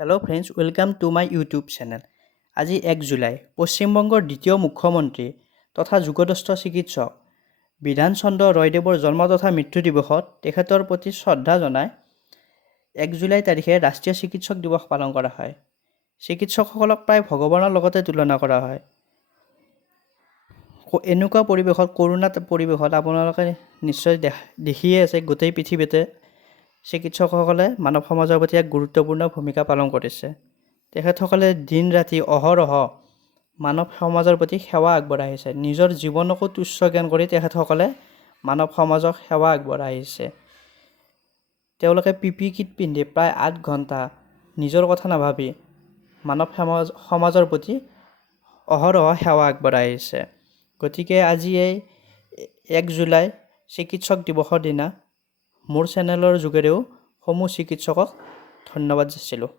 Hello' friends, welcome to my YouTube channel. আজি 1 July পশ্চিমবংগৰ দ্বিতীয় মুখ্যমন্ত্ৰী তথা যুগদষ্ঠ চিকিৎসক বিধান চন্দ্ৰ ৰয়দেৱৰ জন্ম তথা মৃত্যু দিৱসত তেখেতৰ প্ৰতি শ্ৰদ্ধা জনাই 1 জুলাই তাৰিখে ৰাষ্ট্ৰীয় চিকিৎসক দিৱস পালন কৰা হয়। চিকিৎসকসকলক প্ৰায় ভগৱানৰ লগতে তুলনা কৰা হয়। এনেকুৱা পৰিৱেশত, কৰোণা পৰিৱেশত আপোনালোকে নিশ্চয় দেখিয়ে আছে, গোটেই পৃথিৱীতে চিকিৎসকসকলে মানৱ সমাজৰ প্ৰতি এক গুৰুত্বপূৰ্ণ ভূমিকা পালন কৰিছে। তেখেতসকলে দিন ৰাতি অহৰহ মানৱ সমাজৰ প্ৰতি সেৱা আগবঢ়াই আহিছে। নিজৰ জীৱনকো তুচ্ছ জ্ঞান কৰি তেখেতসকলে মানৱ সমাজক সেৱা আগবঢ়াই আহিছে। তেওঁলোকে PPE কিট পিন্ধি প্ৰায় 8 ঘণ্টা নিজৰ কথা নাভাবি মানৱ সমাজৰ প্ৰতি অহৰহ সেৱা আগবঢ়াই আহিছে। গতিকে আজি এই 1 জুলাই চিকিৎসক দিৱসৰ দিনা মোৰ চেনেলৰ যোগেৰেও সমূহ চিকিৎসকক ধন্যবাদ যাচিলোঁ।